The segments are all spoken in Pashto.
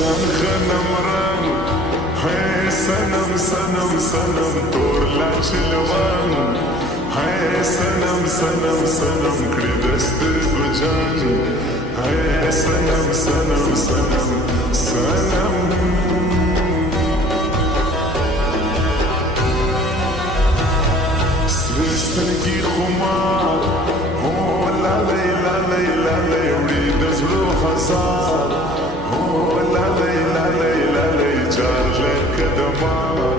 رنگ خنم رنگ ہے سنم سنم سنم تور لاچلوان ہے سنم سنم سنم کړي دستر ګجان ہے سنم سنم سنم سنم سرسترګي خمار هو لالي لالي لالي وړي د زړه هزار هو لالي لالي لالي جار لکه د مار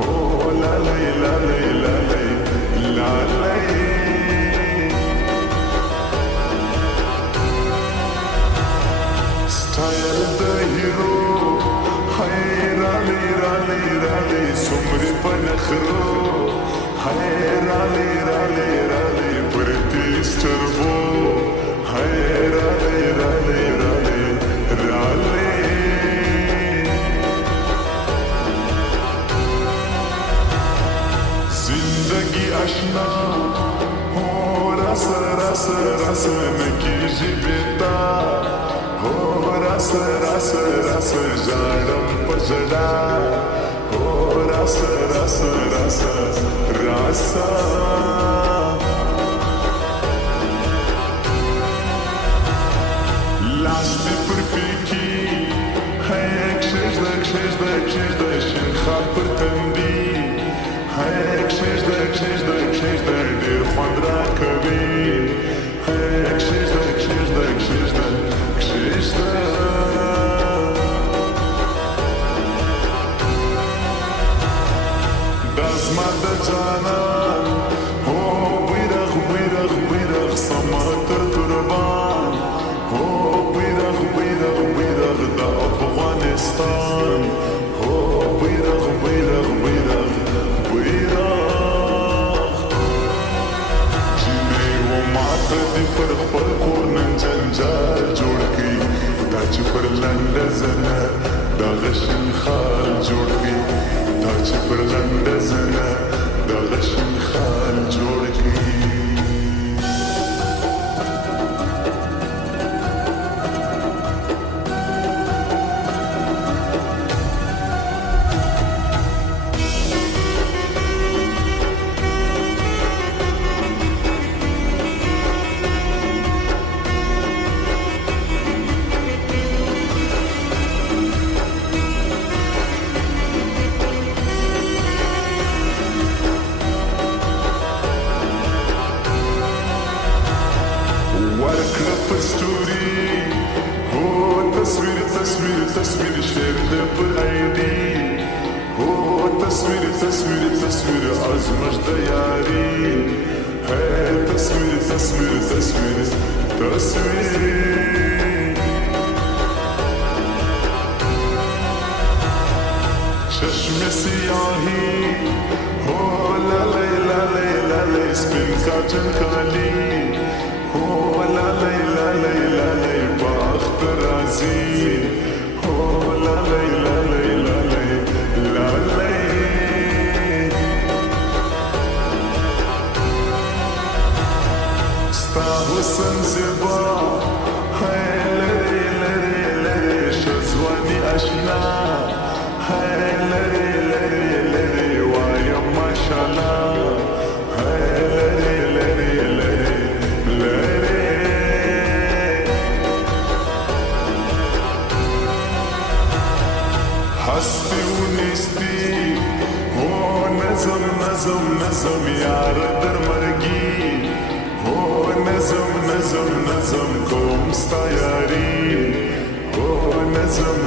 هو لالي لالي لالي لالي سټایل د هیرو هاي رالي رالي رالي سمري په نخرو هاي رالي رالي رالي پرتی ستربو هاي رالي رالي رالي رالي زندگی اشنا هو رس رس رس نکیجی بیتا هو رس رس رس جاڑم پجڑا هو رس رس رس راسا لاستی پر پیکی ہے کشش دا شنخار پر تندی ہے کشش دا دیر خوند را کوي ہے کشش دا دازما د جانان هو بیرغ سما تر قربان هو بیرغ د افغانستان هو بیرغ جنې و ماته دې پر خپل کور نن جنجال جوړ کړي دا چې پر لنډه زنه دغه شنخال جوړ کړي دا چې پر لنډه زنه دغه شنخال جوړ کړي ورکړه په ستوري هو تصویر شعر د پر ایډي هو تصویر ازمش د یاري ہے تصویر چشم سیاهی هو لالی سپین کاجن کالی هو لالی باخت رازی هو لالی ستا حسن زیبا ہے لری شزوانی اشنا ہے لری وایم ماشاءالله ہے لری هستی و نیستی هو نظم یار در مرگی هو نظم کوم ستا یاری هو نظم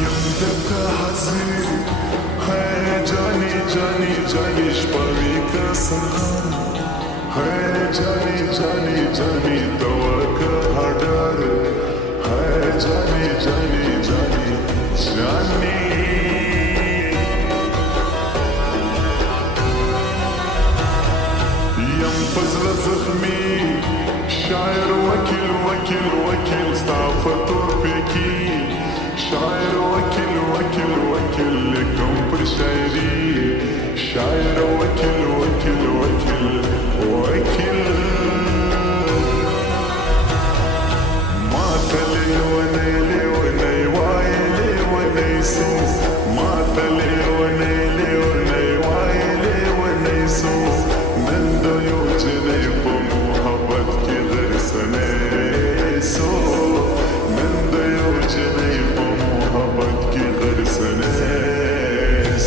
یم دکا حضیر ہے جانی شپاوی کا سخان ہے جانی توکا ہڈار ہے جانی یم فضل زخمی شاعر وکیل ستا فتور پیکی شاعر وکیل لکم پر شاعری شاعر وکیل سو ما ته لیونی وایې لیونی سو نن د یو جنۍ په محبت کې غرسنی سو نن د یو جنۍ په محبت کې غرسنی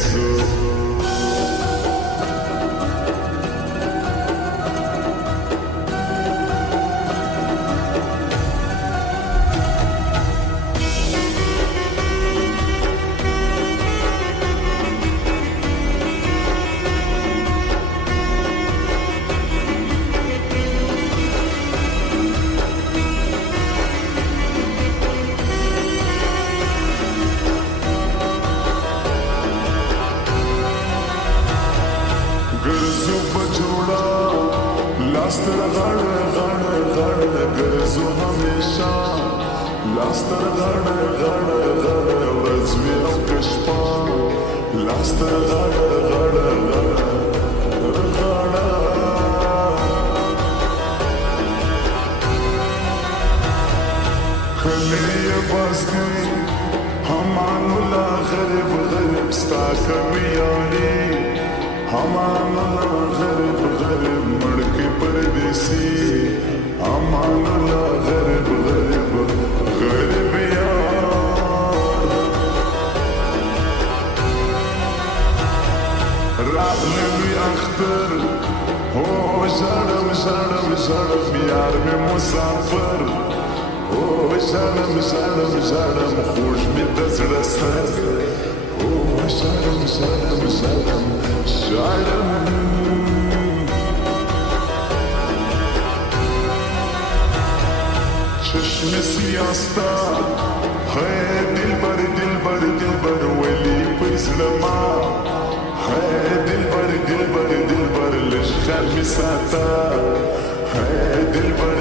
سو ګرځو بجوړا لاستر غړ غړ غړ ګرځو همیشا لاستر غړ غړ غړ ورځ وی او کشپا لاستر غړ غړ غړ غړ کلی باسکی همانو لا غریب غریب ستا کمیانی امان الله غریب غریب مړکی پردیسی امان الله غریب غریب غریب یار راغلی اختر هو ژړم ژړم ژړم یار مې مسافر هو ژړم ژړم ژړم خوږ مې د زړه سر ژړم ژړم ژړم ژړم چشم سیاستا ہے دلبر دلبر دلبر ولی پر زړه ما ہے دلبر دلبر دلبر لږ خیال مې ساته ہے دلبر